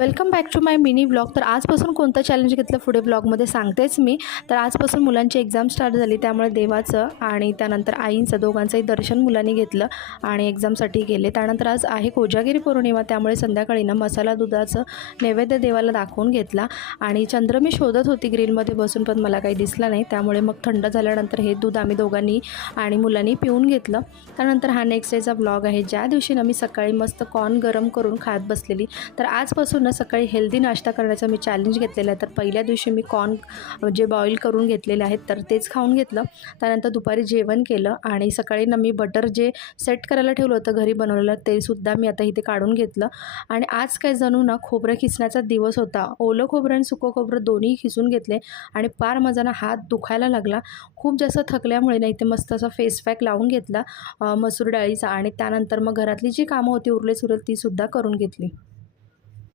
Welcome back to my mini blog. तर आजपासून कोणतं चॅलेंज घेतलं पुढे ब्लॉगमध्ये सांगतेच मी. तर आजपासून मुलांची एक्झाम स्टार्ट झाली, त्यामुळे देवाचं आणि त्यानंतर आईंचं दोघांचंही दर्शन मुलांनी घेतलं आणि एक्झामसाठी गेले. त्यानंतर आज आहे कोजागिरी पौर्णिमा, त्यामुळे संध्याकाळी मसाला दुधाचं नैवेद्य देवाला दाखवून घेतला आणि चंद्र मी शोधत होती ग्रिलमध्ये बसून, पण मला काही दिसला नाही. त्यामुळे मग थंड झाल्यानंतर हे दूध आम्ही दोघांनी आणि मुलांनी पिऊन घेतलं. त्यानंतर हा नेक्स्ट डेचा ब्लॉग आहे, ज्या दिवशी मी सकाळी मस्त कॉर्न गरम करून खात बसलेली. तर आजपासून सकाळी हेल्दी नाश्ता करण्याचा मी चॅलेंज घेतलेला आहे. तर पहिल्या दिवशी मी कॉर्न जे बॉईल करून घेतलेले आहेत तर तेच खाऊन घेतलं. त्यानंतर दुपारी जेवण केलं आणि सकाळी मी बटर जे सेट करायला ठेवलं होतं घरी बनवलेलं ते सुद्धा मी आता इथे काढून घेतलं. आणि आज काय जणू खोबरं खिसण्याचा दिवस होता. ओलं खोबरं आणि सुकं खोबरं दोन्ही खिसून घेतले आणि फार माझा हात दुखायला लागला. खूप जास्त थकल्यामुळे इथे मस्त असा फेस पॅक लावून घेतला मसूर डाळीचा आणि त्यानंतर मग घरातली जी कामं होती उरले ती सुद्धा करून घेतली.